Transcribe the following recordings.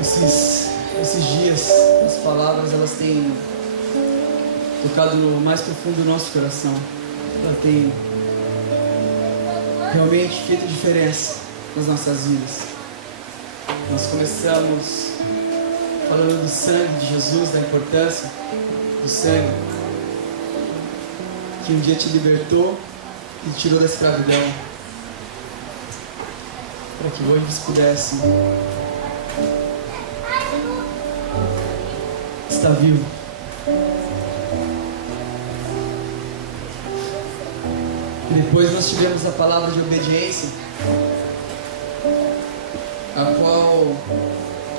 Esses dias, as palavras, elas têm tocado no mais profundo do nosso coração. Ela tem realmente feito diferença nas nossas vidas. Nós começamos falando do sangue de Jesus, da importância do sangue, que um dia te libertou e te tirou da escravidão, para que hoje você pudesse estar vivo. E depois nós tivemos a palavra de obediência, a qual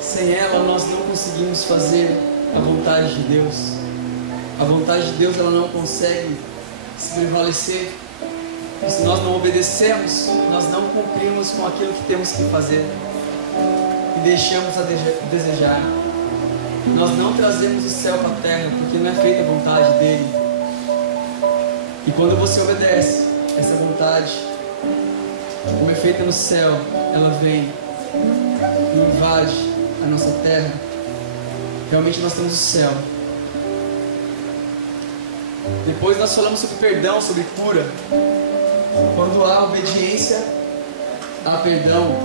sem ela nós não conseguimos fazer a vontade de Deus. A vontade de Deus, ela não consegue se prevalecer. E se nós não obedecemos, nós não cumprimos com aquilo que temos que fazer e deixamos a desejar. Nós não trazemos o céu para a terra, porque não é feita a vontade dele. E quando você obedece, essa vontade, como é feita no céu, ela vem e invade a nossa terra. Realmente nós temos o céu. Depois nós falamos sobre perdão, sobre cura. Quando há obediência, há perdão,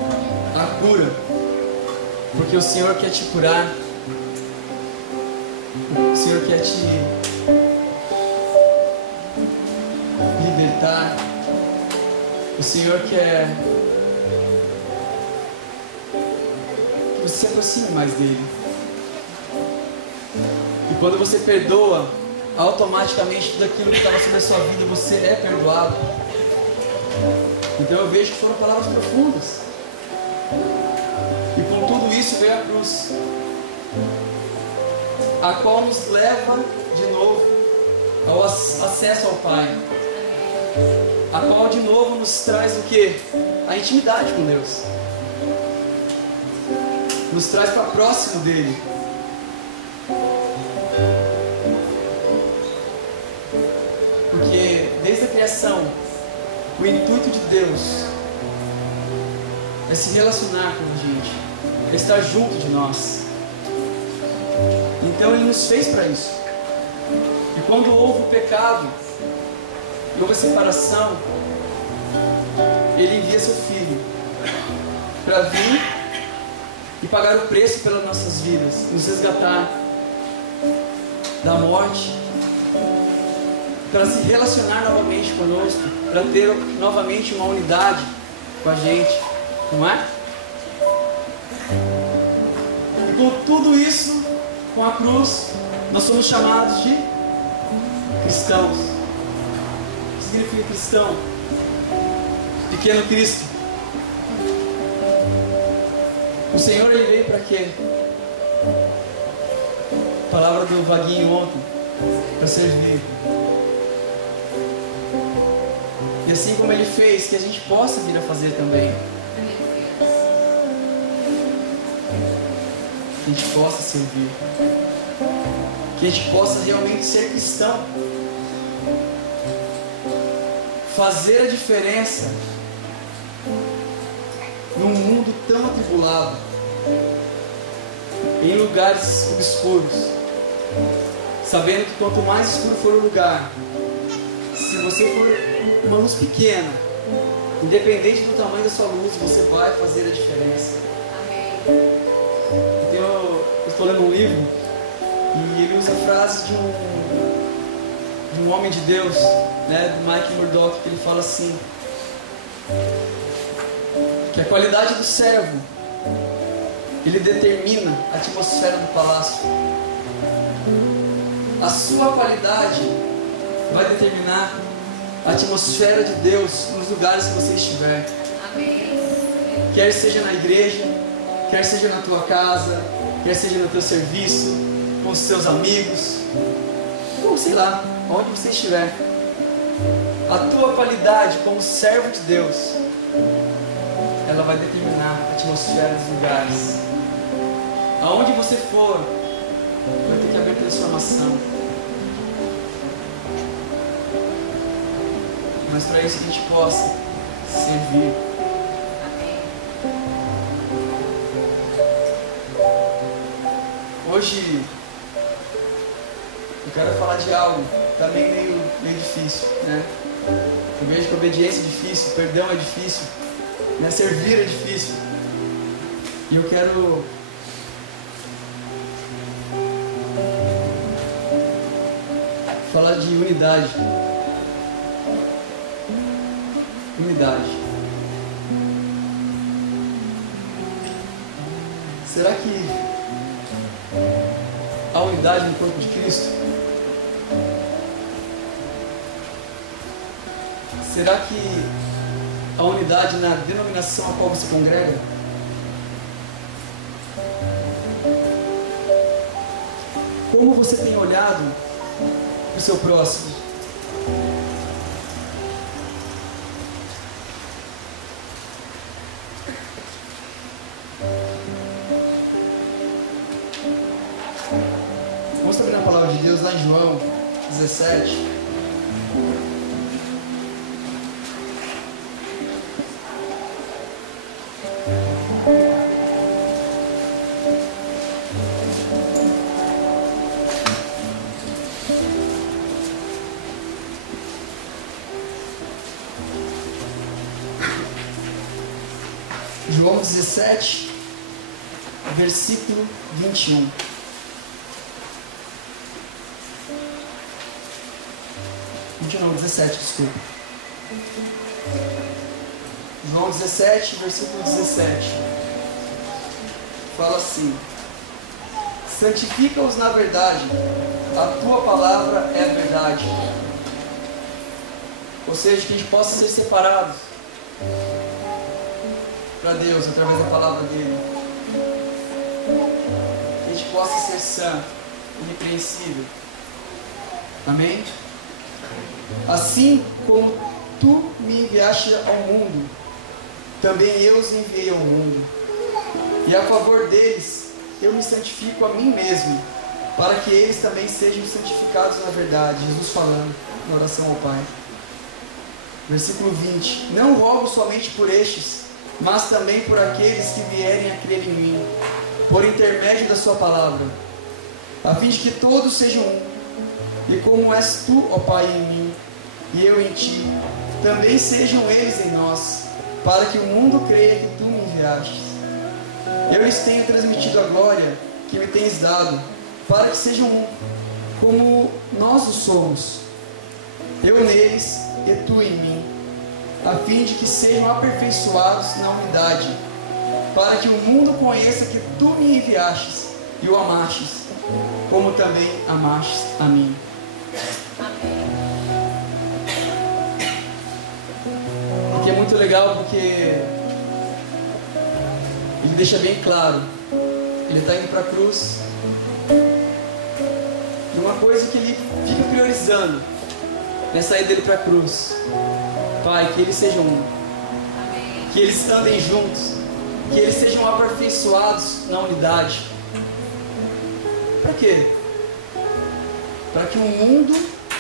há cura. Porque o Senhor quer te curar. O Senhor quer te libertar. O Senhor quer que você se aproxime mais dele. E quando você perdoa, automaticamente tudo aquilo que estava sobre a sua vida, você é perdoado. Então eu vejo que foram palavras profundas. E com tudo isso veio a cruz, a qual nos leva de novo ao acesso ao Pai, a qual de novo nos traz o que? A intimidade com Deus, nos traz para próximo dele. Porque desde a criação, o intuito de Deus é se relacionar com a gente, é estar junto de nós. Então Ele nos fez para isso. E quando houve o pecado, houve a separação, Ele envia seu Filho para vir e pagar o preço pelas nossas vidas, nos resgatar da morte, para se relacionar novamente conosco, para ter novamente uma unidade com a gente, não é? E com tudo isso, com a cruz, nós somos chamados de cristãos. O que significa cristão? Pequeno Cristo. O Senhor, Ele veio para quê? Palavra do Vaguinho ontem, para servir. E assim como Ele fez, que a gente possa vir a fazer também. Que a gente possa servir. Que a gente possa realmente ser cristão. Fazer a diferença num mundo tão atribulado, em lugares obscuros, sabendo que quanto mais escuro for o lugar, se você for uma luz pequena, independente do tamanho da sua luz, você vai fazer a diferença. Amém. Eu estou lendo um livro e ele usa frases de um homem de Deus, né, do Mike Murdock, que ele fala assim, que a qualidade do servo, ele determina a atmosfera do palácio. A sua qualidade vai determinar a atmosfera de Deus nos lugares que você estiver. Amém. Quer seja na igreja, quer seja na tua casa, quer seja no teu serviço, com os seus amigos, ou sei lá, onde você estiver. A tua qualidade como servo de Deus, ela vai determinar a atmosfera dos lugares. Aonde você for, vai ter que haver transformação. Mas para isso que a gente possa servir. Amém. Hoje eu quero falar de algo também meio difícil, né? Eu vejo que a obediência é difícil, perdão é difícil, né? Servir é difícil. E eu quero falar de unidade. Unidade. Será que há unidade no corpo de Cristo? Será que há unidade na denominação a qual você congrega? Como você tem olhado para o seu próximo? Vamos abrir a palavra de Deus lá em João 17. João 17, versículo 21. Não, 17, desculpa. João 17, versículo 17. Fala assim: santifica-os na verdade, a tua palavra é a verdade. Ou seja, que a gente possa ser separados para Deus através da palavra dele. Que a gente possa ser santo, irrepreensível. Amém? Assim como tu me enviaste ao mundo, também eu os enviei ao mundo. E a favor deles, eu me santifico a mim mesmo, para que eles também sejam santificados na verdade. Jesus falando na oração ao Pai. Versículo 20. Não rogo somente por estes, mas também por aqueles que vierem a crer em mim, por intermédio da sua palavra, a fim de que todos sejam um. E como és tu, ó Pai, em mim, e eu em ti, também sejam eles em nós, para que o mundo creia que tu me enviaste. Eu lhes tenho transmitido a glória que me tens dado, para que sejam um, como nós o somos, eu neles e tu em mim, a fim de que sejam aperfeiçoados na unidade, para que o mundo conheça que tu me enviastes e o amastes, como também amastes a mim. Aqui é muito legal porque ele deixa bem claro, ele está indo para a cruz, e uma coisa que ele fica priorizando nessa ida dele para a cruz: Pai, que eles sejam um, que eles andem juntos, que eles sejam aperfeiçoados na unidade. Para quê? Para que o mundo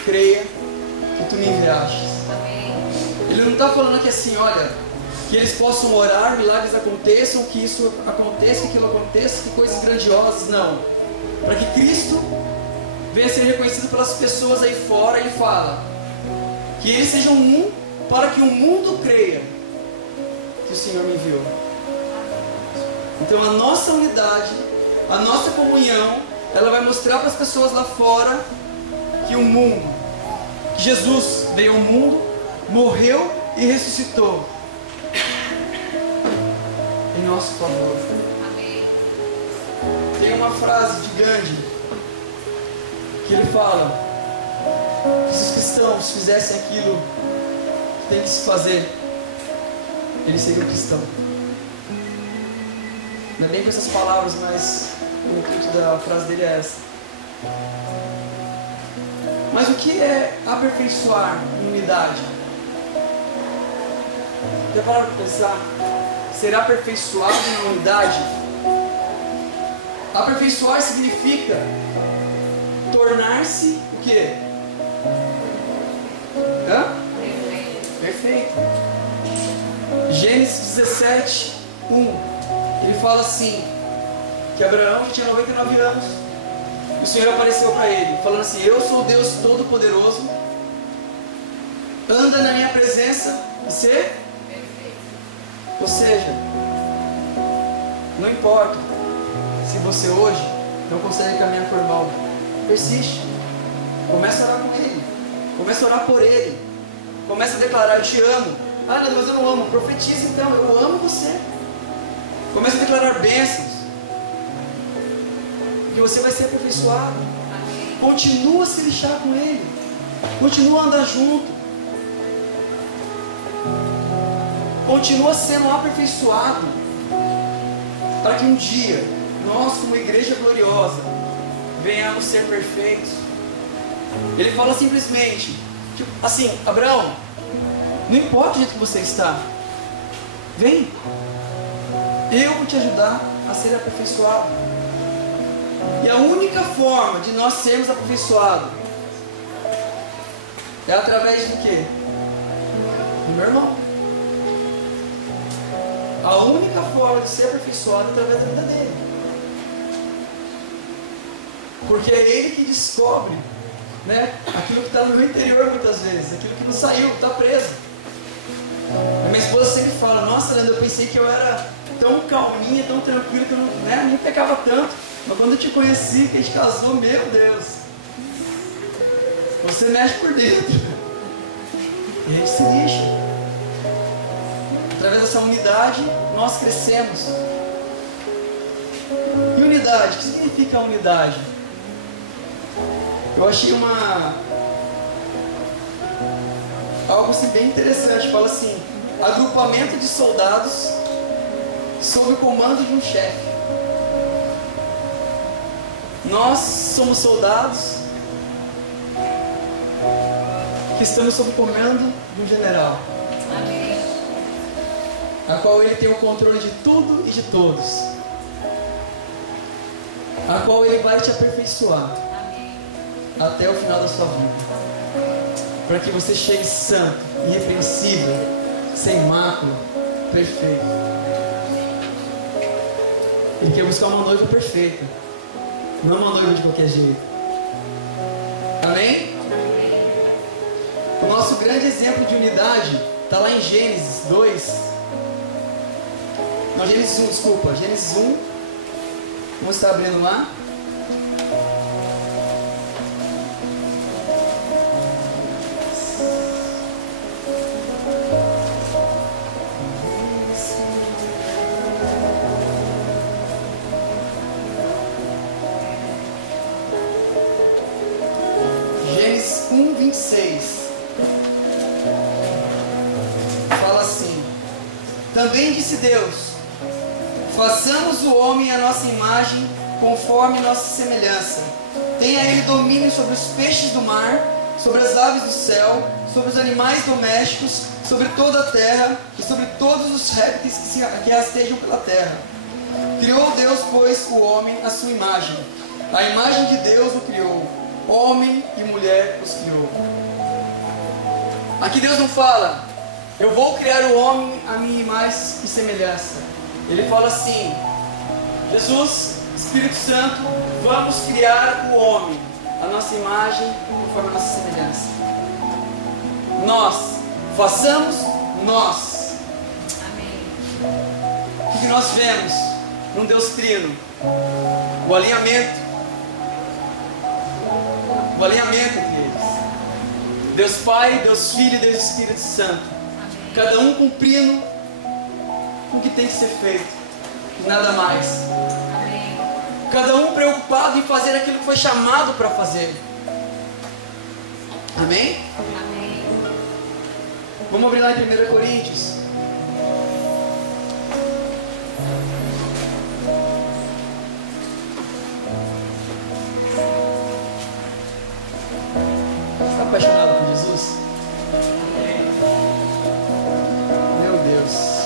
creia que tu me enviaste. Ele não está falando aqui assim, olha, que eles possam orar, milagres aconteçam, que isso aconteça, que aquilo aconteça, que coisas grandiosas. Não. Para que Cristo venha a ser reconhecido pelas pessoas aí fora, ele fala que eles sejam um, para que o mundo creia que o Senhor me enviou. Então a nossa unidade, a nossa comunhão, ela vai mostrar para as pessoas lá fora que o mundo, que Jesus veio ao mundo, morreu e ressuscitou em nosso favor. Amém. Tem uma frase de Gandhi que ele fala que se os cristãos fizessem aquilo que tem que se fazer, eles seriam cristãos. Não é bem com essas palavras, mas o intuito da frase dele é essa. Mas o que é aperfeiçoar em unidade? Já pararam para pensar? Ser aperfeiçoado em unidade? Aperfeiçoar significa tornar-se o quê? Perfeito. Gênesis 17, 1. Ele fala assim, que Abraão tinha 99 anos o Senhor apareceu para ele, falando assim: eu sou o Deus Todo-Poderoso, anda na minha presença e ser. Ou seja, não importa se você hoje não consegue caminhar por mal, persiste, começa a orar com Ele, começa a orar por Ele, começa a declarar: eu te amo. Ah, não, mas eu não amo. Profetiza então: eu amo você. Começa a declarar bênçãos, que você vai ser aperfeiçoado. Continua a se lixar com Ele, continua a andar junto, continua sendo aperfeiçoado, para que um dia nós, como igreja gloriosa, venhamos ser perfeitos. Ele fala simplesmente, tipo, assim: Abraão, não importa o jeito que você está, vem, eu vou te ajudar a ser aperfeiçoado. E a única forma de nós sermos aperfeiçoados é através do quê? Do meu irmão. A única forma de ser aperfeiçoado é através da vida dele. Porque é ele que descobre, né, aquilo que está no meu interior muitas vezes, aquilo que não saiu, que está preso. A minha esposa sempre fala: nossa, Leandro, eu pensei que eu era tão calminha, tão tranquila, que eu não, né, nem pecava tanto. Mas quando eu te conheci, que a gente casou, meu Deus, você mexe por dentro. E a gente se lixa. Através dessa unidade, nós crescemos. E unidade, o que significa unidade? Eu achei algo assim bem interessante. Fala assim: agrupamento de soldados sob o comando de um chefe. Nós somos soldados que estamos sob o comando de um general. Amém. A qual ele tem o controle de tudo e de todos. A qual ele vai te aperfeiçoar. Amém. Até o final da sua vida. Para que você chegue santo, irrepreensível, sem mácula, perfeito. Ele quer buscar uma noiva perfeita, não uma noiva de qualquer jeito. Amém? O nosso grande exemplo de unidade está lá em Gênesis 2. Não, Gênesis 1, desculpa. Gênesis 1. Vamos estar abrindo lá. Gênesis 1, 26. Fala assim: também disse Deus: façamos o homem à nossa imagem, conforme nossa semelhança. Tenha ele domínio sobre os peixes do mar, sobre as aves do céu, sobre os animais domésticos, sobre toda a terra e sobre todos os répteis que rastejam pela terra. Criou Deus, pois, o homem à sua imagem. A imagem de Deus o criou. Homem e mulher os criou. Aqui Deus não fala: eu vou criar o homem à minha imagem e semelhança. Ele fala assim: Jesus, Espírito Santo, vamos criar o homem à nossa imagem conforme a nossa semelhança. Nós, façamos nós. Amém. O que nós vemos num Deus trino? O alinhamento entre eles. Deus Pai, Deus Filho e Deus Espírito Santo. Amém. Cada um cumprindo o que tem que ser feito, nada mais. Amém. Cada um preocupado em fazer aquilo que foi chamado para fazer. Amém? Amém. Vamos abrir lá em 1 Coríntios. Você está apaixonado por Jesus? Meu Deus.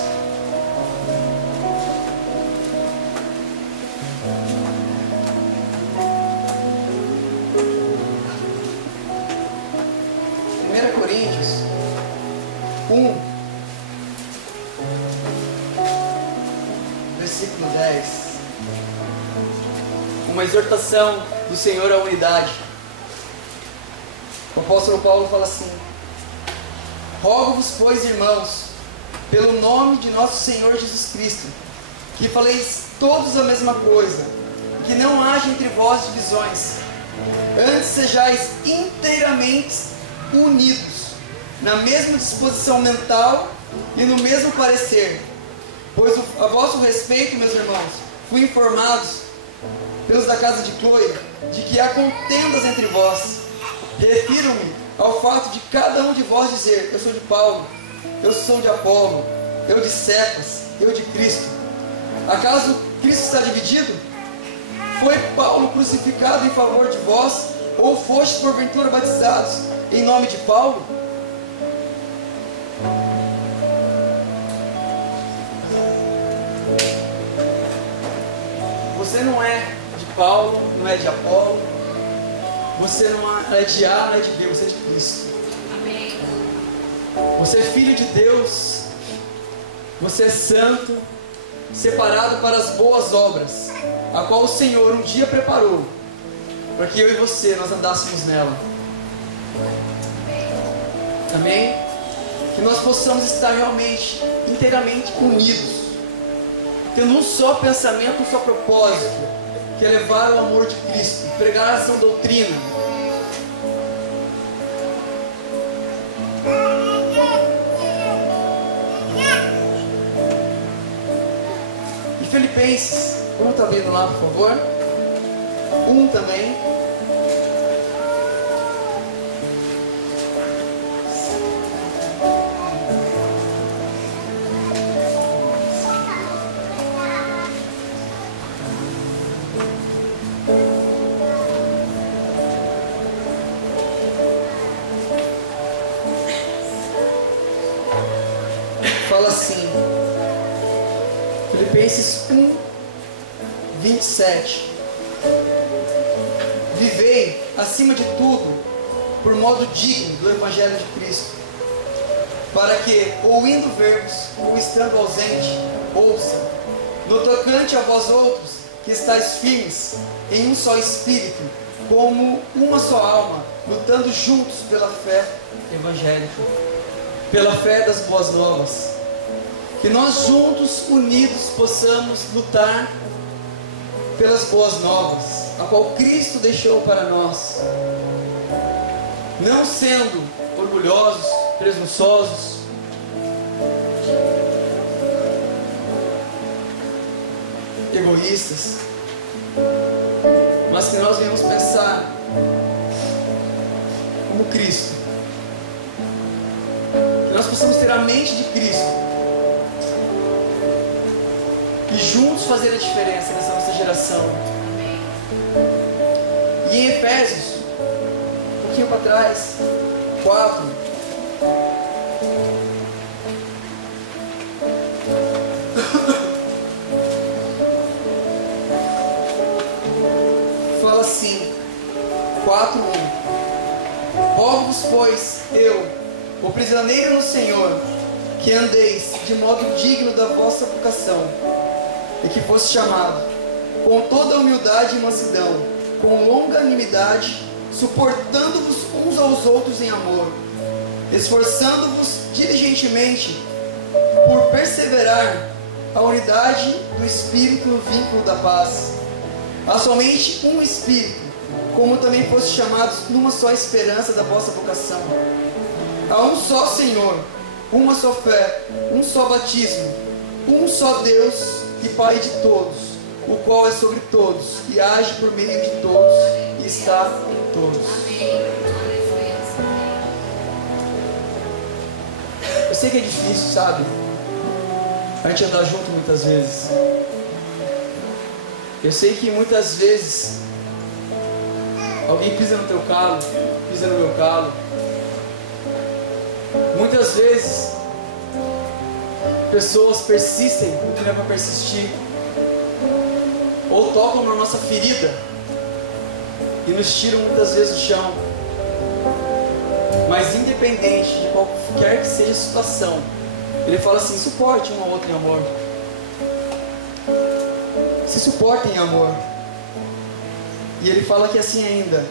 Coríntios 1, versículo 10. Uma exortação do Senhor é a unidade. O apóstolo Paulo fala assim: rogo-vos, pois, irmãos, pelo nome de nosso Senhor Jesus Cristo, que faleis todos a mesma coisa, que não haja entre vós divisões, antes sejais inteiramente unidos, na mesma disposição mental e no mesmo parecer. Pois a vosso respeito, meus irmãos, fui informados pelos da casa de Cloe de que há contendas entre vós. Refiro-me ao fato de cada um de vós dizer: eu sou de Paulo, eu sou de Apolo, eu de Cefas, eu de Cristo. Acaso Cristo está dividido? Foi Paulo crucificado em favor de vós, ou fostes porventura batizados em nome de Paulo? Você não é de Paulo, não é de Apolo, você não é de A, não é de B, você é de Cristo. Amém. Você é filho de Deus, você é santo, separado para as boas obras, a qual o Senhor um dia preparou, para que eu e você nós andássemos nela. Amém? Que nós possamos estar realmente, inteiramente unidos, tendo um só pensamento, um só propósito, que é levar o amor de Cristo, pregar a sã doutrina. E Filipenses, vamos estar abrindo lá, por favor? 1 também. Fala assim, Filipenses 1, 27. Vivei, acima de tudo, por modo digno do Evangelho de Cristo, para que, ou indo ver-vos, ou estando ausente, ouçam, no tocante a vós outros, que estáis firmes, em um só Espírito, como uma só alma, lutando juntos pela fé evangélica, pela fé das boas novas. Que nós juntos, unidos, possamos lutar pelas boas novas, a qual Cristo deixou para nós. Não sendo orgulhosos, presunçosos, egoístas, mas que nós venhamos pensar como Cristo. Que nós possamos ter a mente de Cristo e juntos fazer a diferença nessa nossa geração. E em Efésios, um pouquinho para trás, 4, fala assim, 4:1: rogo-vos, pois, eu, o prisioneiro no Senhor, que andeis de modo digno da vossa vocação, e que fosse chamado, com toda humildade e mansidão, com longanimidade, suportando-vos uns aos outros em amor, esforçando-vos diligentemente por perseverar a unidade do Espírito no vínculo da paz. Há somente um Espírito, como também foste chamados numa só esperança da vossa vocação. Há um só Senhor, uma só fé, um só batismo, um só Deus e Pai de todos, o qual é sobre todos e age por meio de todos e está em todos. Eu sei que é difícil, sabe? A gente andar junto muitas vezes. Eu sei que muitas vezes alguém pisa no teu calo, pisa no meu calo. Muitas vezes pessoas persistem no que não é para persistir, ou tocam na nossa ferida e nos tiram muitas vezes do chão. Mas independente de qualquer que seja a situação, ele fala assim: suporte um ao outro em amor. Se suportem em amor. E ele fala aqui assim ainda,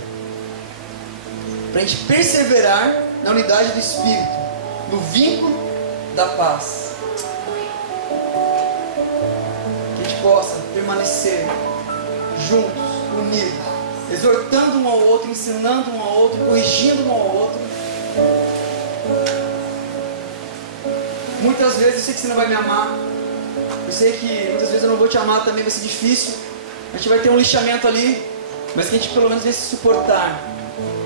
para a gente perseverar na unidade do Espírito, no vínculo da paz. Que a gente possa permanecer juntos, unidos, exortando um ao outro, ensinando um ao outro, corrigindo um ao outro. Muitas vezes eu sei que você não vai me amar, eu sei que muitas vezes eu não vou te amar também, vai ser difícil, a gente vai ter um lixamento ali, mas que a gente pelo menos venha se suportar,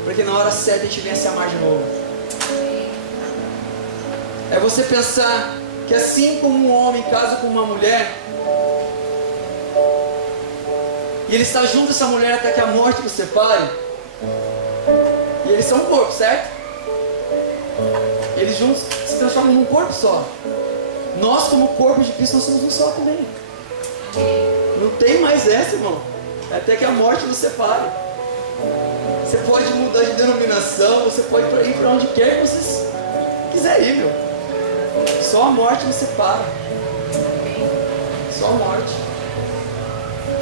para que na hora certa a gente venha se amar de novo. É você pensar que assim como um homem casa com uma mulher, e ele está junto a essa mulher até que a morte os separe, e eles são um corpo, certo? Eles juntos se transformam num corpo só. Nós como corpo de Cristo, nós somos um só também. Não tem mais essa, irmão. Até que a morte nos separe. Você pode mudar de denominação, você pode ir para onde quer que você quiser ir, meu. Só a morte nos separa. Só a morte.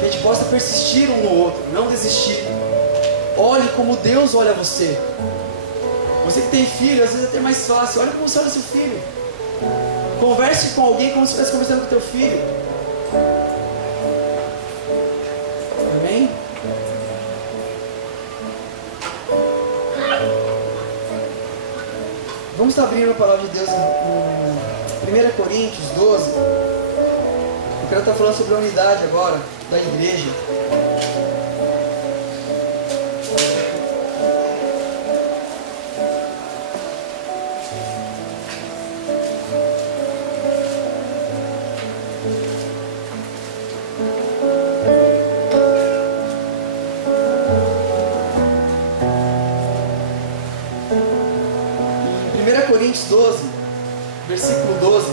Que a gente possa persistir um no outro, não desistir. Olhe como Deus olha você. Você que tem filho, às vezes é até mais fácil. Olha como você olha seu filho. Converse com alguém como se estivesse conversando com teu filho. Amém? Vamos estar abrindo a palavra de Deus em 1 Coríntios 12. Eu quero estar falando sobre a unidade agora da igreja. Em 1 Coríntios 12, versículo 12.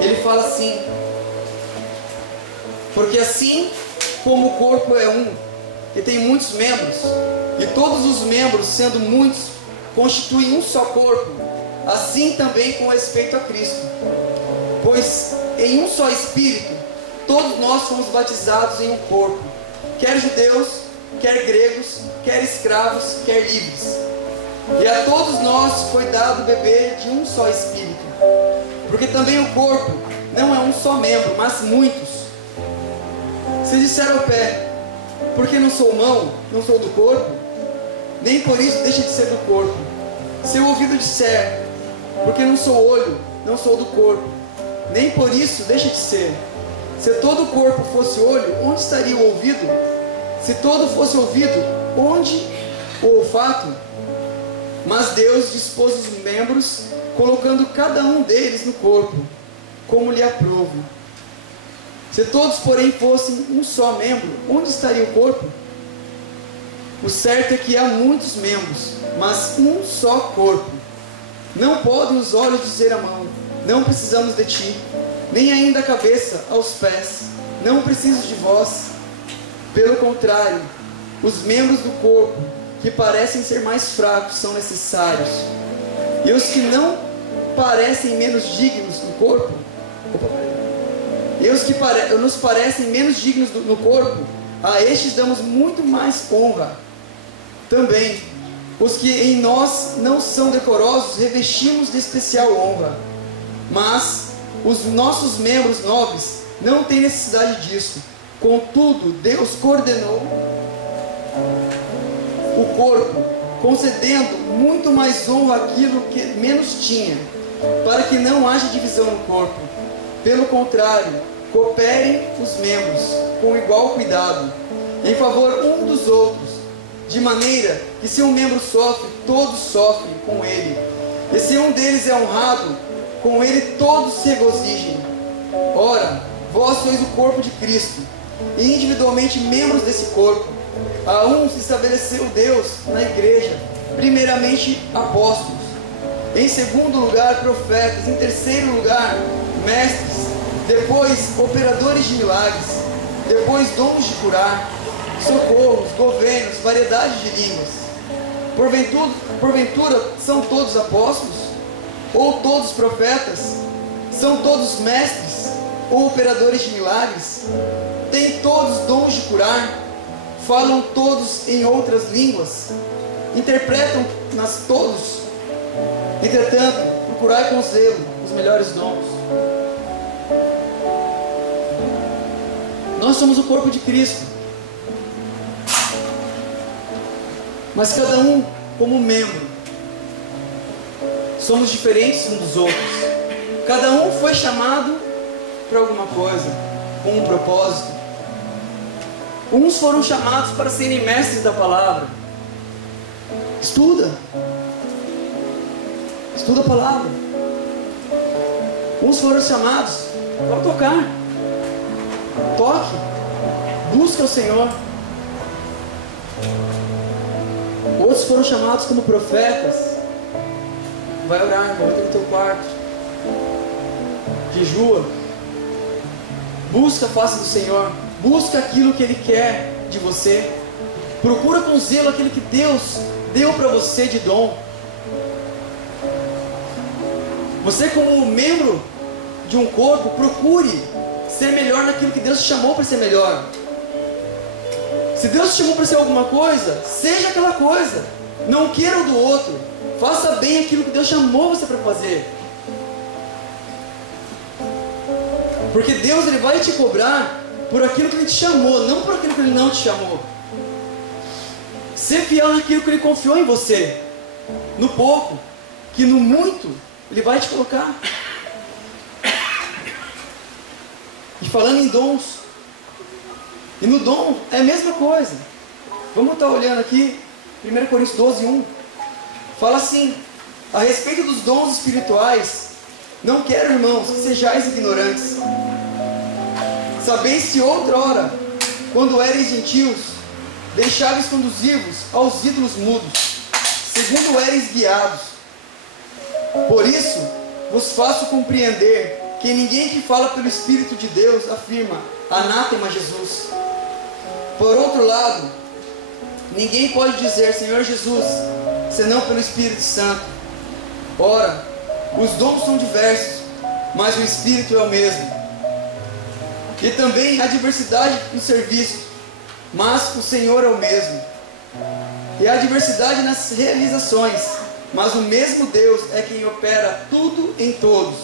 Ele fala assim: porque assim como o corpo é um, que tem muitos membros, e todos os membros, sendo muitos, constituem um só corpo, assim também com respeito a Cristo. Pois em um só Espírito, todos nós fomos batizados em um corpo, quer judeus, quer gregos, quer escravos, quer livres. E a todos nós foi dado beber de um só Espírito. Porque também o corpo não é um só membro, mas muitos. Se disser ao pé, porque não sou mão, não sou do corpo, nem por isso deixa de ser do corpo. Se o ouvido disser, porque não sou olho, não sou do corpo, nem por isso deixa de ser. Se todo o corpo fosse olho, onde estaria o ouvido? Se todo fosse ouvido, onde o olfato? Mas Deus dispôs os membros, colocando cada um deles no corpo, como lhe aprouve. Se todos, porém, fossem um só membro, onde estaria o corpo? O certo é que há muitos membros, mas um só corpo. Não podem os olhos dizer à mão, não precisamos de ti, nem ainda a cabeça aos pés, não preciso de vós. Pelo contrário, os membros do corpo, que parecem ser mais fracos, são necessários. E os que não parecem menos dignos do corpo, nos parecem menos dignos no corpo, a estes damos muito mais honra. Também, os que em nós não são decorosos, revestimos de especial honra. Mas os nossos membros nobres não têm necessidade disso. Contudo, Deus coordenou o corpo, concedendo muito mais honra àquilo que menos tinha, para que não haja divisão no corpo. Pelo contrário, cooperem os membros com igual cuidado, em favor um dos outros, de maneira que se um membro sofre, todos sofrem com ele. E se um deles é honrado, com ele todos se regozijem. Ora, vós sois o corpo de Cristo, e individualmente membros desse corpo. A uns estabeleceu Deus na igreja, primeiramente apóstolos, em segundo lugar profetas, em terceiro lugar mestres, depois operadores de milagres, depois dons de curar, socorros, governos, variedade de línguas. Porventura são todos apóstolos? Ou todos profetas? São todos mestres? ou operadores de milagres? Têm todos dons de curar? Falam todos em outras línguas? Interpretam-nas todos? Entretanto, procurai com zelo os melhores dons. Nós somos o corpo de Cristo, mas cada um como membro. Somos diferentes uns dos outros. Cada um foi chamado para alguma coisa, com um propósito. Uns foram chamados para serem mestres da palavra. Estuda a palavra. Uns foram chamados para tocar. Toque. Busca o Senhor. Outros foram chamados como profetas. Vai orar, irmão, entra no teu quarto. Jejua. Busca a face do Senhor. Busca aquilo que Ele quer de você. Procura com zelo aquilo que Deus deu para você de dom. Você, como membro de um corpo, procure ser melhor naquilo que Deus te chamou para ser melhor. Se Deus te chamou para ser alguma coisa, seja aquela coisa. Não queira o do outro. Faça bem aquilo que Deus chamou você para fazer. Porque Deus, Ele vai te cobrar por aquilo que Ele te chamou, não por aquilo que Ele não te chamou. Ser fiel naquilo que Ele confiou em você. No pouco, que no muito Ele vai te colocar. E falando em dons, e no dom é a mesma coisa. Vamos estar olhando aqui 1 Coríntios 12, 1. Fala assim: a respeito dos dons espirituais, não quero, irmãos, que sejais ignorantes. Sabeis que outrora, quando ereis gentios, deixáveis conduzir-vos aos ídolos mudos, segundo ereis guiados. Por isso, vos faço compreender que ninguém que fala pelo Espírito de Deus afirma anátema Jesus. Por outro lado, ninguém pode dizer Senhor Jesus, senão pelo Espírito Santo. Ora, os dons são diversos, mas o Espírito é o mesmo. E também há diversidade no serviço, mas o Senhor é o mesmo. E há diversidade nas realizações, mas o mesmo Deus é quem opera tudo em todos.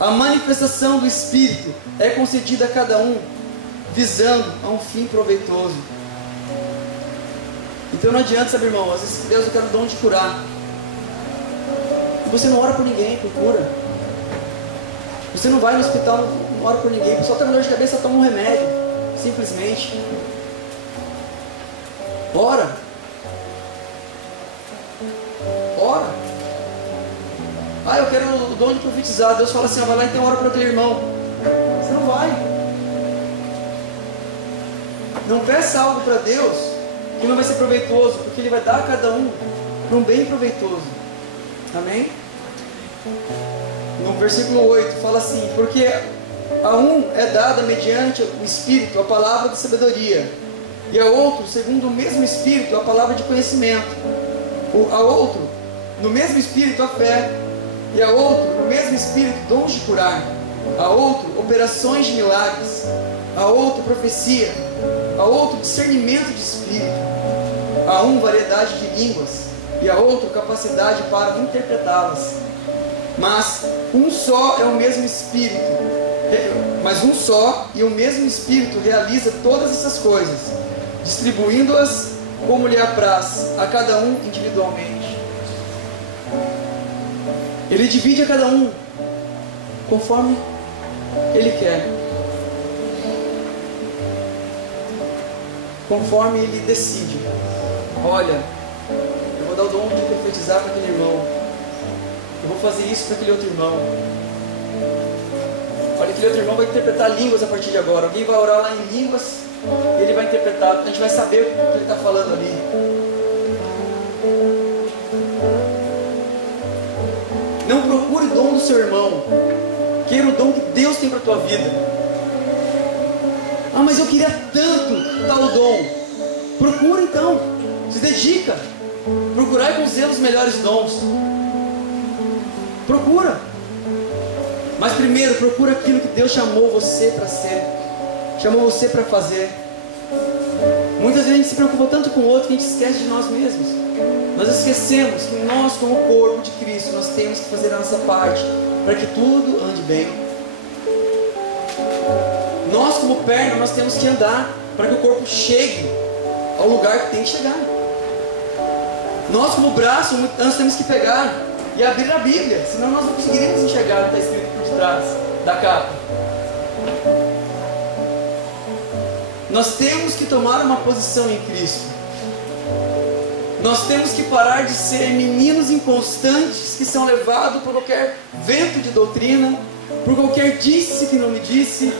A manifestação do Espírito é concedida a cada um, visando a um fim proveitoso. Então não adianta, sabe, irmão, às vezes Deus quer o dom de curar, e você não ora por ninguém, procura. Você não vai no hospital, não ora por ninguém. Só tem dor de cabeça, toma um remédio. Simplesmente. Ora. Ora. Ah, eu quero o dom de profetizar. Deus fala assim, vai lá e tem hora para aquele irmão. Você não vai. Não peça algo para Deus que não vai ser proveitoso, porque Ele vai dar a cada um para um bem proveitoso. Amém? No versículo 8 fala assim: porque a um é dada mediante o Espírito a palavra de sabedoria, e a outro, segundo o mesmo Espírito, a palavra de conhecimento, a outro, no mesmo Espírito, a fé, e a outro, no mesmo Espírito, dons de curar, a outro, operações de milagres, a outro, profecia, a outro, discernimento de Espírito, a um, variedade de línguas, e a outro, capacidade para interpretá-las. Mas um só é o mesmo Espírito, mas um só e o mesmo Espírito realiza todas essas coisas, distribuindo-as como lhe apraz a cada um individualmente. Ele divide a cada um conforme Ele quer, conforme Ele decide. Olha, eu vou dar o dom de profetizar para aquele irmão, eu vou fazer isso para aquele outro irmão. Olha, aquele outro irmão vai interpretar línguas a partir de agora. Alguém vai orar lá em línguas e ele vai interpretar. A gente vai saber o que ele está falando ali. Não procure o dom do seu irmão. Queira o dom que Deus tem para a tua vida. Ah, mas eu queria tanto tal dom. Procura então. Se dedica. Procurai com zelo os melhores dons. Procura. Mas primeiro, procura aquilo que Deus chamou você para ser, chamou você para fazer. Muitas vezes a gente se preocupa tanto com o outro que a gente esquece de nós mesmos. Nós esquecemos que nós, como corpo de Cristo, nós temos que fazer a nossa parte para que tudo ande bem. Nós, como perna, nós temos que andar para que o corpo chegue ao lugar que tem que chegar. Nós, como braço, nós temos que pegar e abrir a Bíblia, senão nós não conseguiremos enxergar o que está escrito por detrás da capa. Nós temos que tomar uma posição em Cristo. Nós temos que parar de ser meninos inconstantes que são levados por qualquer vento de doutrina, por qualquer disse que não me disse,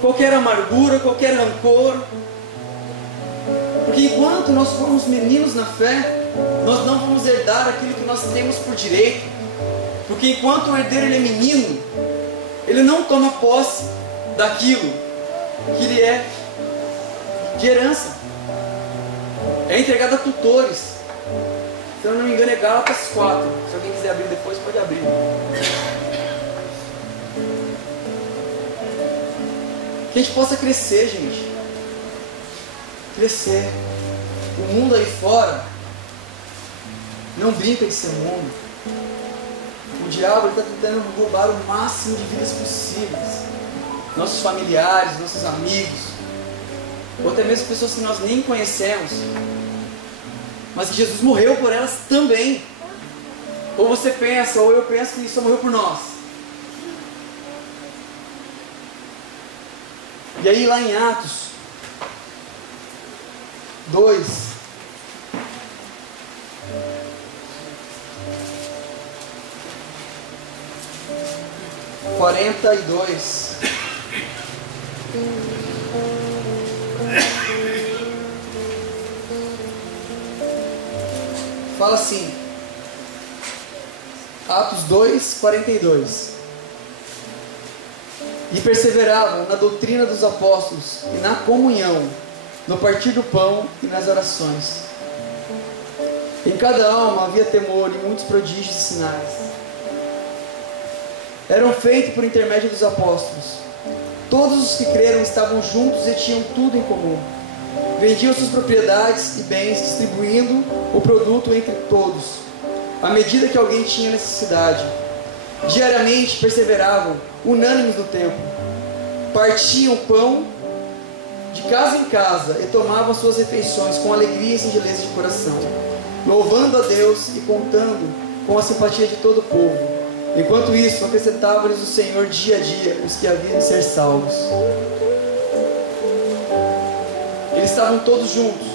qualquer amargura, qualquer rancor. Porque enquanto nós formos meninos na fé, nós não vamos herdar aquilo que nós temos por direito. Porque enquanto o herdeiro ele é menino, ele não toma posse daquilo que lhe é de herança. É entregado a tutores. Se eu não me engano é Gálatas 4. Se alguém quiser abrir depois, pode abrir. Que a gente possa crescer, gente. Crescer. O mundo aí fora não brinca de ser mundo. O diabo está tentando roubar o máximo de vidas possíveis. Nossos familiares, nossos amigos, ou até mesmo pessoas que nós nem conhecemos, mas que Jesus morreu por elas também. Ou você pensa, ou eu penso que só morreu por nós. E aí lá em Atos 2, quarenta e dois. Fala assim, Atos 2, 42. E perseveravam na doutrina dos apóstolos e na comunhão, no partir do pão e nas orações. Em cada alma havia temor e muitos prodígios e sinais eram feitos por intermédio dos apóstolos. Todos os que creram estavam juntos e tinham tudo em comum. Vendiam suas propriedades e bens, distribuindo o produto entre todos, à medida que alguém tinha necessidade. Diariamente perseveravam, unânimes no templo. Partiam pão de casa em casa e tomavam suas refeições com alegria e singeleza de coração, louvando a Deus e contando com a simpatia de todo o povo. Enquanto isso, acrescentava-lhes o Senhor dia a dia os que haviam de ser salvos. Eles estavam todos juntos,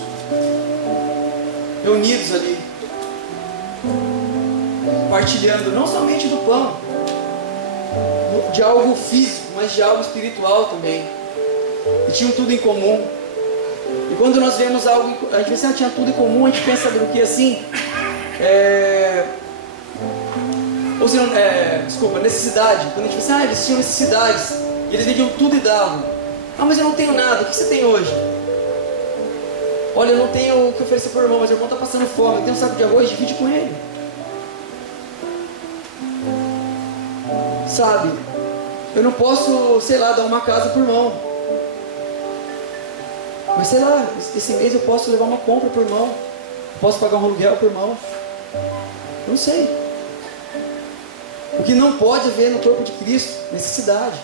reunidos ali, partilhando não somente do pão, de algo físico, mas de algo espiritual também. E tinham tudo em comum. E quando nós vemos algo, a gente pensa, tinha tudo em comum, a gente pensa no que assim, ou seja, necessidade. Quando a gente pensa, eles tinham necessidades, e eles vendiam tudo e davam. Ah, mas eu não tenho nada, o que você tem hoje? Olha, eu não tenho o que oferecer para o irmão, mas o irmão está passando fome, eu tenho um saco de arroz, divide com ele. Sabe, eu não posso, sei lá, dar uma casa para o irmão, mas sei lá, esse mês eu posso levar uma compra para o irmão, posso pagar um aluguel para o irmão, não sei. O que não pode haver no corpo de Cristo, necessidade.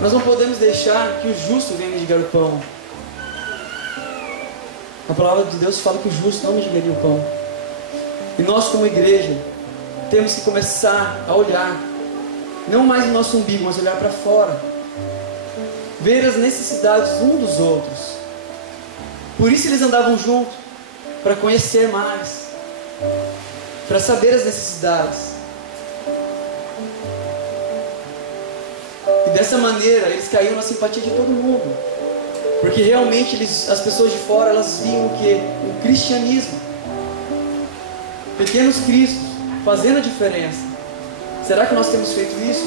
Nós não podemos deixar que o justo venha mendigar o pão. A palavra de Deus fala que o justo não mendigaria o pão. E nós, como igreja, temos que começar a olhar, não mais no nosso umbigo, mas olhar para fora, ver as necessidades uns dos outros. Por isso eles andavam juntos, para conhecer mais, para saber as necessidades. E dessa maneira eles caíam na simpatia de todo mundo, porque realmente as pessoas de fora, elas viam o que? O cristianismo, pequenos cristos, fazendo a diferença. Será que nós temos feito isso?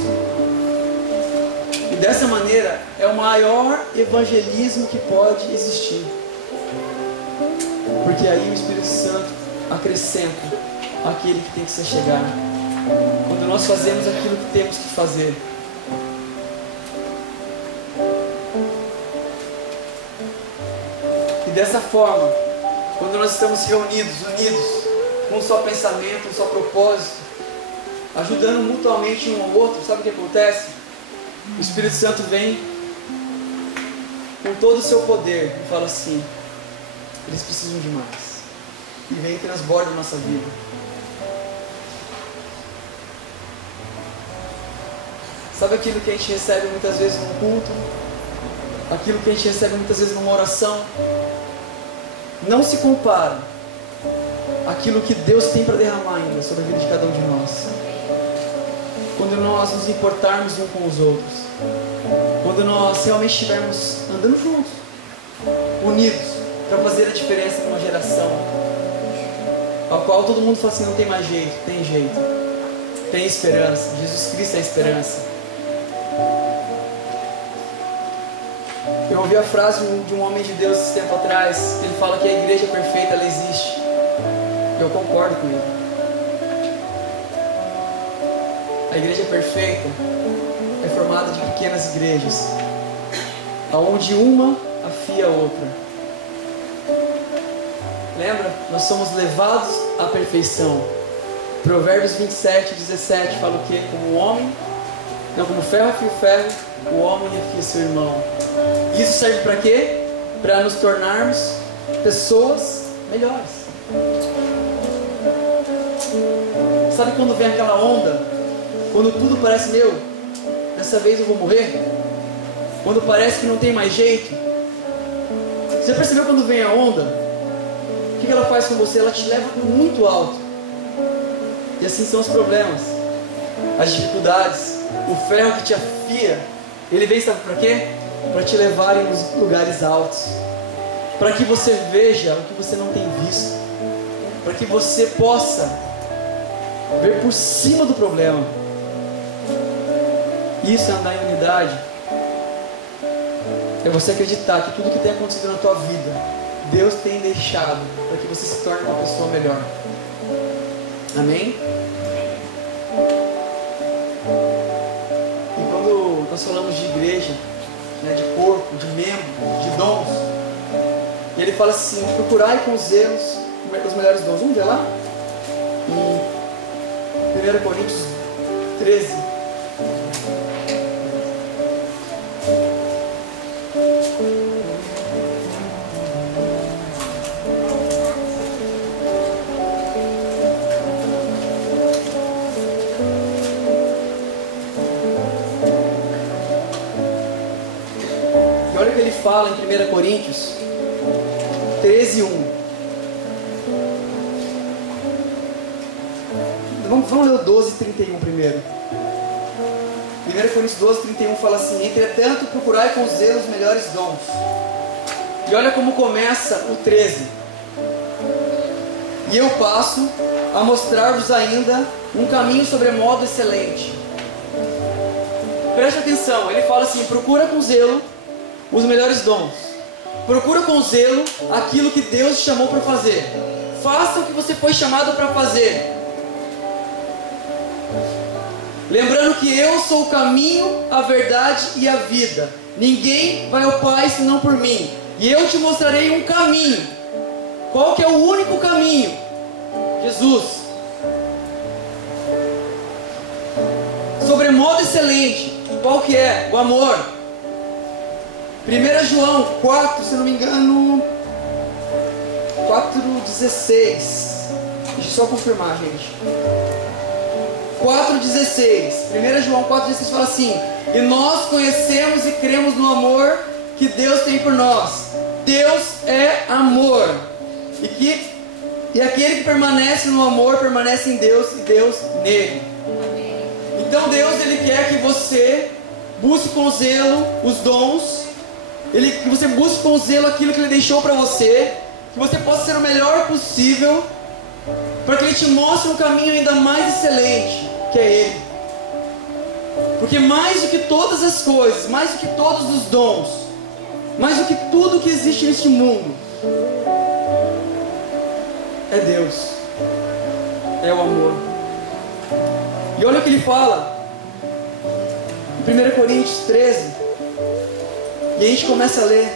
E dessa maneira é o maior evangelismo que pode existir, porque aí o Espírito Santo acrescenta aquele que tem que se achegar. Quando nós fazemos aquilo que temos que fazer. E dessa forma, quando nós estamos reunidos, unidos, com um só pensamento, um só propósito, ajudando mutuamente um ao outro, sabe o que acontece? O Espírito Santo vem com todo o seu poder e fala assim: eles precisam de mais. E vem e transborda a nossa vida. Sabe aquilo que a gente recebe muitas vezes num culto? Aquilo que a gente recebe muitas vezes numa oração? Não se compara àquilo que Deus tem para derramar ainda sobre a vida de cada um de nós. Quando nós nos importarmos uns com os outros, quando nós realmente estivermos andando juntos, unidos, para fazer a diferença numa geração a qual todo mundo fala assim: não tem mais jeito, tem jeito, tem esperança, Jesus Cristo é a esperança. Eu ouvi a frase de um homem de Deus esse tempo atrás. Ele fala que a igreja perfeita, ela existe. Eu concordo com ele. A igreja perfeita é formada de pequenas igrejas, onde uma afia a outra. Lembra? Nós somos levados à perfeição. Provérbios 27:17 fala o quê? Como ferro afia o ferro, o homem afia seu irmão. Isso serve para quê? Para nos tornarmos pessoas melhores. Sabe quando vem aquela onda? Quando tudo parece: meu, dessa vez eu vou morrer? Quando parece que não tem mais jeito? Você percebeu quando vem a onda? O que ela faz com você? Ela te leva muito alto. E assim são os problemas, as dificuldades, o ferro que te afia. Ele vem, sabe para quê? Para te levarem aos lugares altos, para que você veja o que você não tem visto, para que você possa ver por cima do problema. Isso é andar em unidade. É você acreditar que tudo que tem acontecido na tua vida, Deus tem deixado para que você se torne uma pessoa melhor. Amém? E quando nós falamos de igreja, né, de corpo, de membro, de dons, e ele fala assim: procurai com zelos os melhores dons. Vamos ver lá? Em 1 Coríntios 13. Fala em 1 Coríntios 13:1. Vamos ler o 12:31 primeiro. 1 Coríntios 12:31 fala assim: entretanto, procurai com zelo os melhores dons. E olha como começa o 13. E eu passo a mostrar-vos ainda um caminho sobremodo excelente. Preste atenção, ele fala assim: procura com zelo os melhores dons. Procura com zelo aquilo que Deus te chamou para fazer. Faça o que você foi chamado para fazer. Lembrando que eu sou o caminho, a verdade e a vida. Ninguém vai ao Pai senão por mim. E eu te mostrarei um caminho. Qual que é o único caminho? Jesus. Sobremodo excelente. Qual que é? O amor. 1 João 4, se não me engano, 4:16. Deixa eu só confirmar, gente. 4:16. 1 João 4:16 fala assim: e nós conhecemos e cremos no amor que Deus tem por nós. Deus é amor. E aquele que permanece no amor permanece em Deus e Deus nele. Então Deus, Ele quer que você busque com zelo os dons. Que você busque com zelo aquilo que Ele deixou para você, que você possa ser o melhor possível, para que Ele te mostre um caminho ainda mais excelente, que é Ele. Porque mais do que todas as coisas, mais do que todos os dons, mais do que tudo que existe neste mundo, é Deus. é o amor. E olha o que ele fala em 1 Coríntios 13. E a gente começa a ler.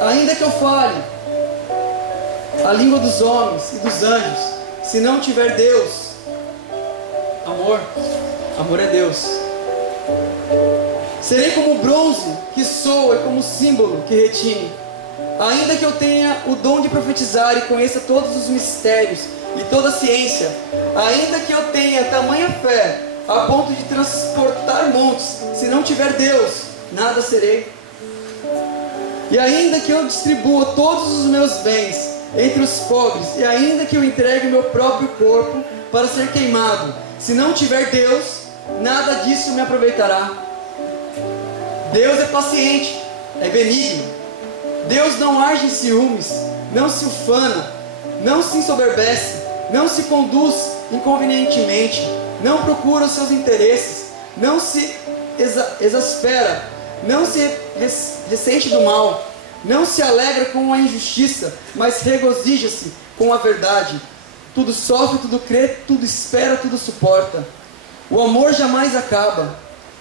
Ainda que eu fale a língua dos homens e dos anjos, se não tiver Deus, amor é Deus. Serei como bronze que soa e como símbolo que retine. Ainda que eu tenha o dom de profetizar e conheça todos os mistérios e toda a ciência, ainda que eu tenha tamanha fé a ponto de transportar montes, se não tiver Deus, nada serei. E ainda que eu distribua todos os meus bens entre os pobres, e ainda que eu entregue o meu próprio corpo para ser queimado, se não tiver Deus, nada disso me aproveitará. Deus é paciente, é benigno. Deus não age em ciúmes, não se ufana, não se ensoberbece, não se conduz inconvenientemente, não procura os seus interesses, não se exaspera, não se ressente do mal, não se alegra com a injustiça, mas regozija-se com a verdade. Tudo sofre, tudo crê, tudo espera, tudo suporta. O amor jamais acaba,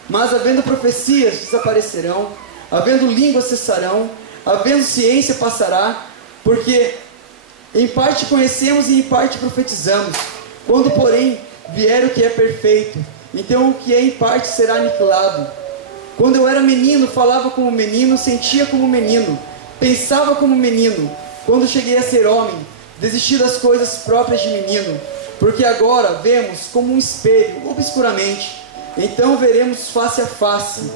mas havendo profecias desaparecerão, havendo línguas cessarão, havendo ciência passará, porque em parte conhecemos e em parte profetizamos. Quando, porém, vier o que é perfeito, então o que é em parte será aniquilado. Quando eu era menino, falava como menino, sentia como menino, pensava como menino. Quando cheguei a ser homem, desisti das coisas próprias de menino, porque agora vemos como um espelho, obscuramente, então veremos face a face.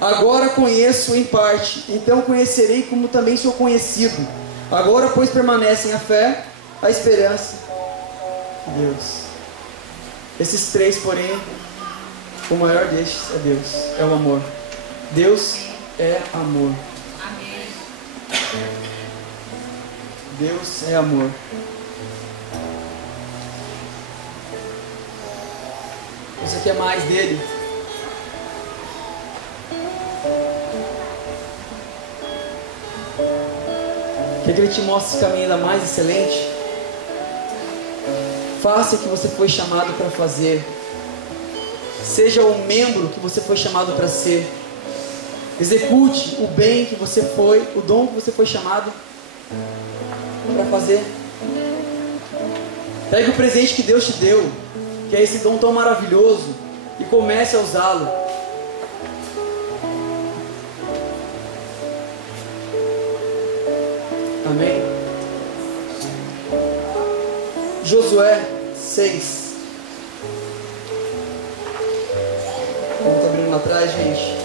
Agora conheço em parte, então conhecerei como também sou conhecido. Agora, pois, permanecem a fé, a esperança e Deus. Esses três, porém, o maior destes é Deus, é o amor. Deus é amor. Deus é amor. Você quer mais dele? Quer que ele te mostre esse caminho ainda mais excelente? Faça o que você foi chamado para fazer. Seja o membro que você foi chamado para ser. Execute o bem que você foi, o dom que você foi chamado para fazer. Pegue o presente que Deus te deu, que é esse dom tão maravilhoso, e comece a usá-lo. Amém? Josué 6. Como está abrindo lá atrás, gente?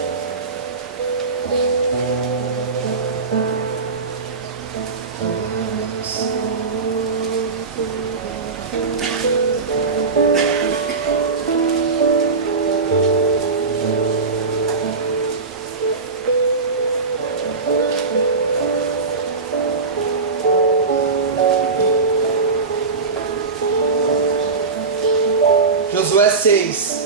Josué 6.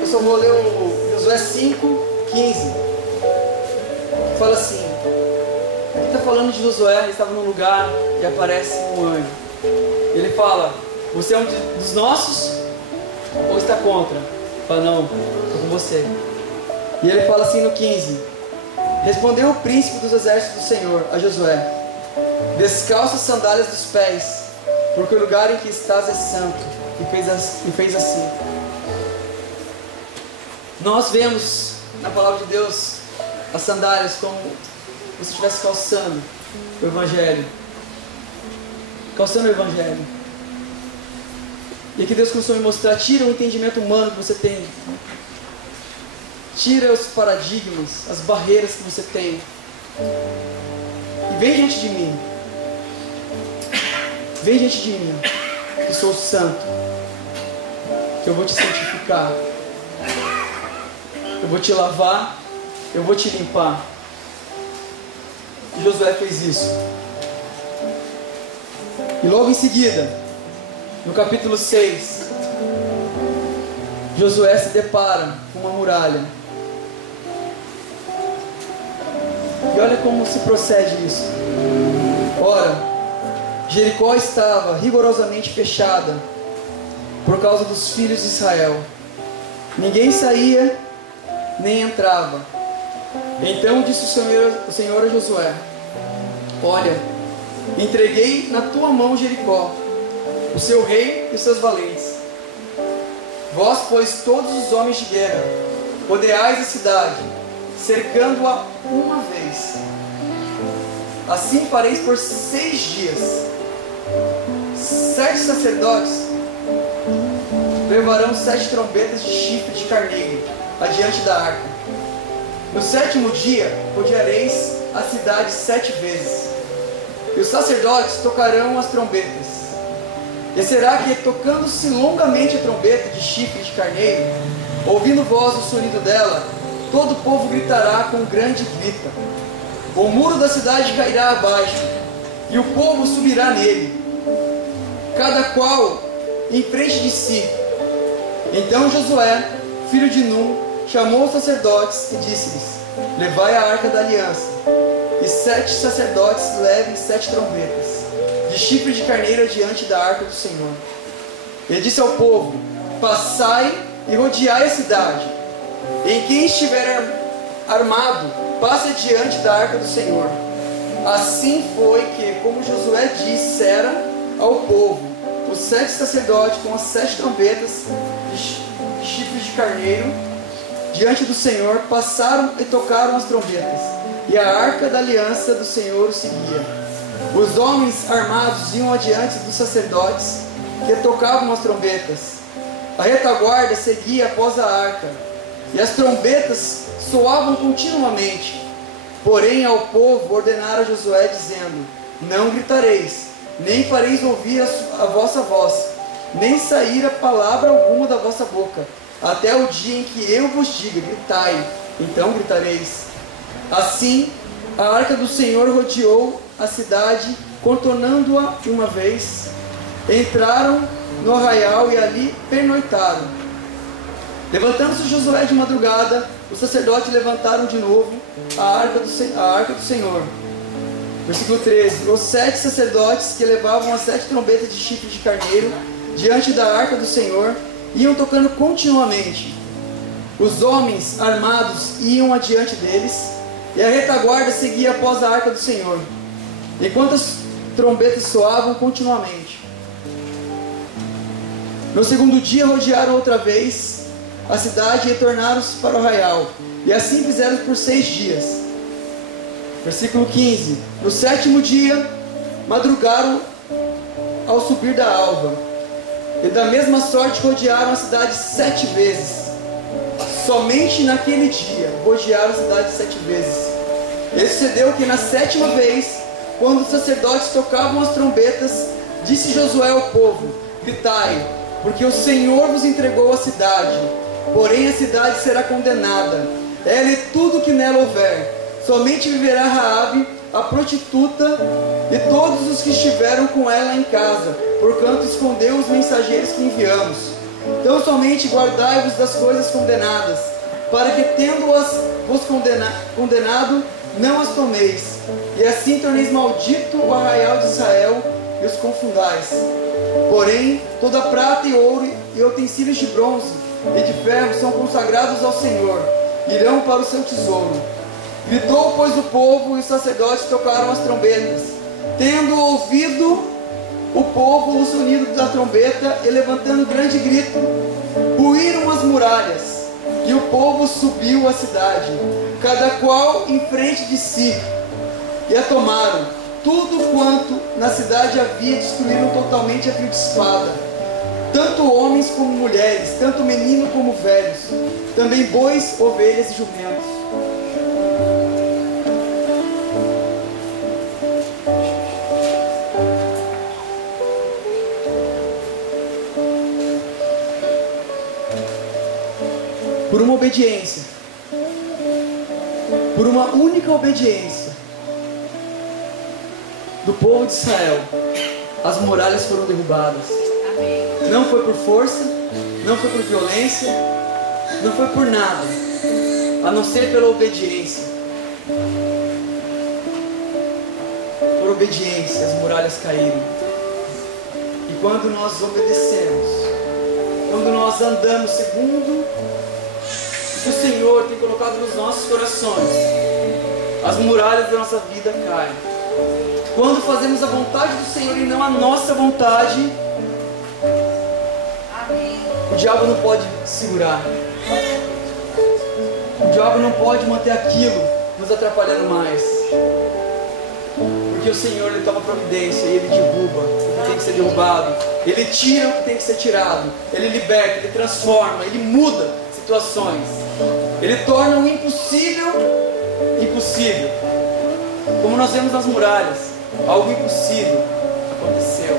Eu só vou ler o Josué 5:15. Fala assim. Aqui está falando de Josué, ele estava num lugar e aparece um anjo. Ele fala: você é um dos nossos? Ou está contra? Fala: não, estou com você. E ele fala assim no 15: respondeu o príncipe dos exércitos do Senhor a Josué: descalça as sandálias dos pés, porque o lugar em que estás é santo. E fez assim. Nós vemos na palavra de Deus as sandálias como se você estivesse calçando o Evangelho. Calçando o Evangelho. E aqui Deus começou a me mostrar: tira o entendimento humano que você tem, tira os paradigmas, as barreiras que você tem, e vem diante de mim. Vem diante de mim, que sou santo, que eu vou te santificar, eu vou te lavar, eu vou te limpar. E Josué fez isso. E logo em seguida, no capítulo 6, Josué se depara com uma muralha. E olha como se procede isso. Ora, Jericó estava rigorosamente fechada por causa dos filhos de Israel. Ninguém saía nem entrava. Então disse o Senhor a Josué: olha, entreguei na tua mão Jericó, o seu rei e os seus valentes. Vós, pois, todos os homens de guerra, rodeais a cidade, cercando-a uma vez. Assim fareis por 6 dias. 7 sacerdotes levarão 7 trombetas de chifre de carneiro adiante da arca. No 7º dia, rodeareis a cidade 7 vezes. E os sacerdotes tocarão as trombetas. E será que, tocando-se longamente a trombeta de chifre de carneiro, ouvindo vós o sonido dela, todo o povo gritará com grande grita. O muro da cidade cairá abaixo, e o povo subirá nele, cada qual em frente de si. Então Josué, filho de Nun, chamou os sacerdotes e disse-lhes: levai a arca da aliança, e 7 sacerdotes levem 7 trombetas de chifre de carneiro diante da arca do Senhor. Ele disse ao povo: passai e rodeai a cidade. Em quem estiver armado, passe adiante da arca do Senhor. Assim foi que, como Josué dissera ao povo, os 7 sacerdotes com as 7 trombetas de chifres de carneiro diante do Senhor passaram e tocaram as trombetas, e a arca da aliança do Senhor o seguia. Os homens armados iam adiante dos sacerdotes que tocavam as trombetas. A retaguarda seguia após a arca, e as trombetas soavam continuamente. Porém ao povo ordenara Josué, dizendo: não gritareis, nem fareis ouvir a vossa voz, nem sair a palavra alguma da vossa boca, até o dia em que eu vos diga: gritai, então gritareis. Assim a arca do Senhor rodeou a cidade, contornando-a uma vez. Entraram no arraial e ali pernoitaram. Levantando-se Josué de madrugada, os sacerdotes levantaram de novo a arca do Senhor. Versículo 13. Os 7 sacerdotes que levavam as 7 trombetas de chifre de carneiro diante da arca do Senhor iam tocando continuamente. Os homens armados iam adiante deles, e a retaguarda seguia após a arca do Senhor, enquanto as trombetas soavam continuamente. No 2º dia rodearam outra vez a cidade e retornaram-se para o arraial, e assim fizeram por 6 dias. Versículo 15. No 7º dia madrugaram ao subir da alva, e da mesma sorte rodearam a cidade 7 vezes. Somente naquele dia rodearam a cidade 7 vezes. E sucedeu que na 7ª vez, quando os sacerdotes tocavam as trombetas, disse Josué ao povo: gritai, porque o Senhor vos entregou a cidade. Porém a cidade será condenada, ela e tudo que nela houver. Somente viverá Raabe, a prostituta, e todos os que estiveram com ela em casa, porquanto escondeu os mensageiros que enviamos. Então somente guardai-vos das coisas condenadas, para que, tendo-as vos condenado, não as tomeis, e assim torneis maldito o arraial de Israel e os confundais. Porém, toda prata e ouro e utensílios de bronze e de ferro são consagrados ao Senhor, irão para o seu tesouro. Gritou, pois, o povo, e os sacerdotes tocaram as trombetas. Tendo ouvido o povo o sonido da trombeta, e levantando grande grito, ruíram as muralhas, e o povo subiu à cidade, cada qual em frente de si, e a tomaram. Tudo quanto na cidade havia destruíram totalmente a fio de espada, tanto homens como mulheres, tanto meninos como velhos, também bois, ovelhas e jumentos. Por uma obediência, por uma única obediência do povo de Israel, as muralhas foram derrubadas. Não foi por força, não foi por violência, não foi por nada, a não ser pela obediência. Por obediência as muralhas caíram. E quando nós obedecemos, quando nós andamos segundo o que o Senhor tem colocado nos nossos corações, as muralhas da nossa vida caem. Quando fazemos a vontade do Senhor e não a nossa vontade, o diabo não pode segurar. O diabo não pode manter aquilo nos atrapalhando mais. Porque o Senhor, Ele toma providência e Ele derruba o que tem que ser derrubado. Ele tira o que tem que ser tirado. Ele liberta, Ele transforma, Ele muda situações. Ele torna o impossível impossível. Como nós vemos nas muralhas, algo impossível aconteceu.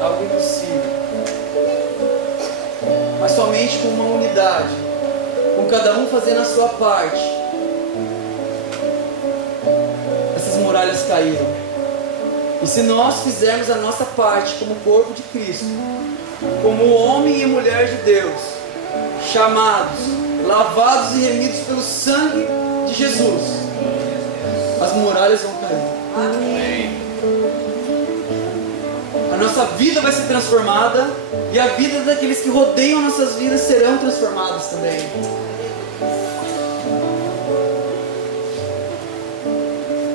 Algo impossível. Mas somente com uma unidade, com cada um fazendo a sua parte, essas muralhas caíram. E se nós fizermos a nossa parte como corpo de Cristo, como homem e mulher de Deus, chamados, lavados e remidos pelo sangue de Jesus, as muralhas vão cair. Amém. A nossa vida vai ser transformada e a vida daqueles que rodeiam nossas vidas serão transformadas também.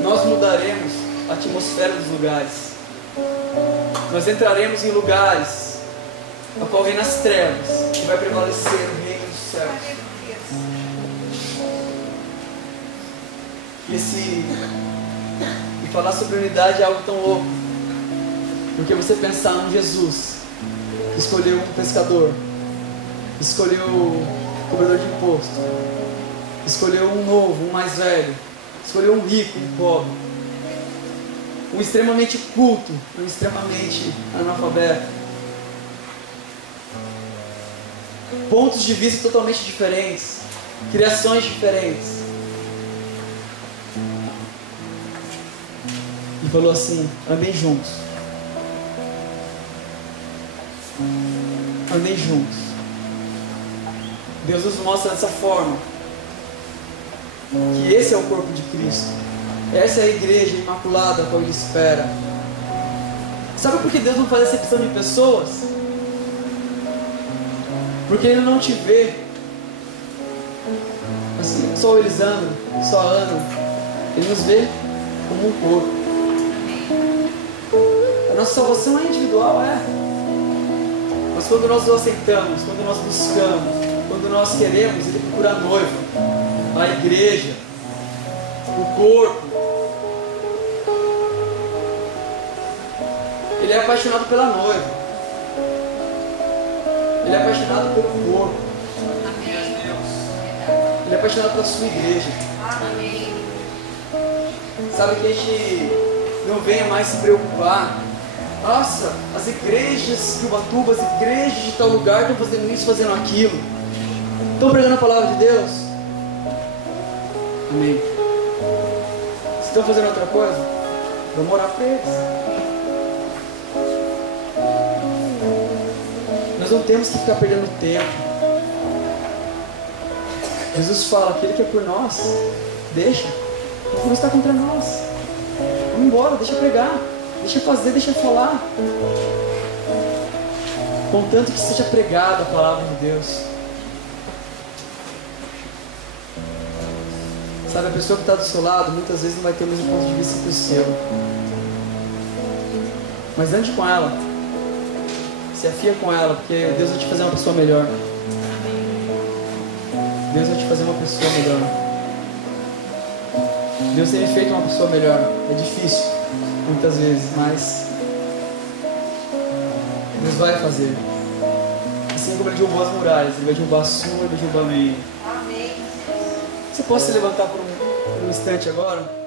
Nós mudaremos a atmosfera dos lugares. Nós entraremos em lugares a qual reina as trevas e vai prevalecer o reino dos céus. E falar sobre unidade é algo tão louco, porque você pensar em Jesus, que escolheu um pescador, escolheu um cobrador de imposto, escolheu um novo, um mais velho, escolheu um rico, um pobre, um extremamente culto, um extremamente analfabeto, pontos de vista totalmente diferentes, criações diferentes. E falou assim: andem juntos. Andem juntos. Deus nos mostra dessa forma que esse é o corpo de Cristo. Essa é a igreja imaculada a qual Ele espera. Sabe por que Deus não faz acepção de pessoas? Porque Ele não te vê assim, só eles andam, só andam. Ele nos vê como um corpo. A nossa salvação é individual, é. Mas quando nós o aceitamos, quando nós buscamos, quando nós queremos, Ele procura a noiva, a igreja, o corpo. Ele é apaixonado pela noiva. Ele é apaixonado pelo corpo. Ele é apaixonado pela sua igreja. Sabe que a gente não venha mais se preocupar. Nossa, as igrejas de Ubatuba, as igrejas de tal lugar estão fazendo isso, fazendo aquilo. Estão pregando a palavra de Deus? Amém. Se estão fazendo outra coisa, vamos orar por eles. Nós não temos que ficar perdendo tempo. Jesus fala: aquele que é por nós, deixa. Não está contra nós. Vamos embora, deixa pregar. Deixa fazer, deixa falar. Contanto que seja pregada a palavra de Deus. Sabe, a pessoa que está do seu lado muitas vezes não vai ter o mesmo ponto de vista que o seu. Mas ande com ela. Se afia com ela, porque Deus vai te fazer uma pessoa melhor. Deus vai te fazer uma pessoa melhor. Deus tem feito uma pessoa melhor. É difícil, muitas vezes, mas Deus vai fazer. Assim como Ele derrubou as muralhas, Ele vai derrubar a sua, Ele vai derrubar a minha. Você pode se levantar por um instante agora?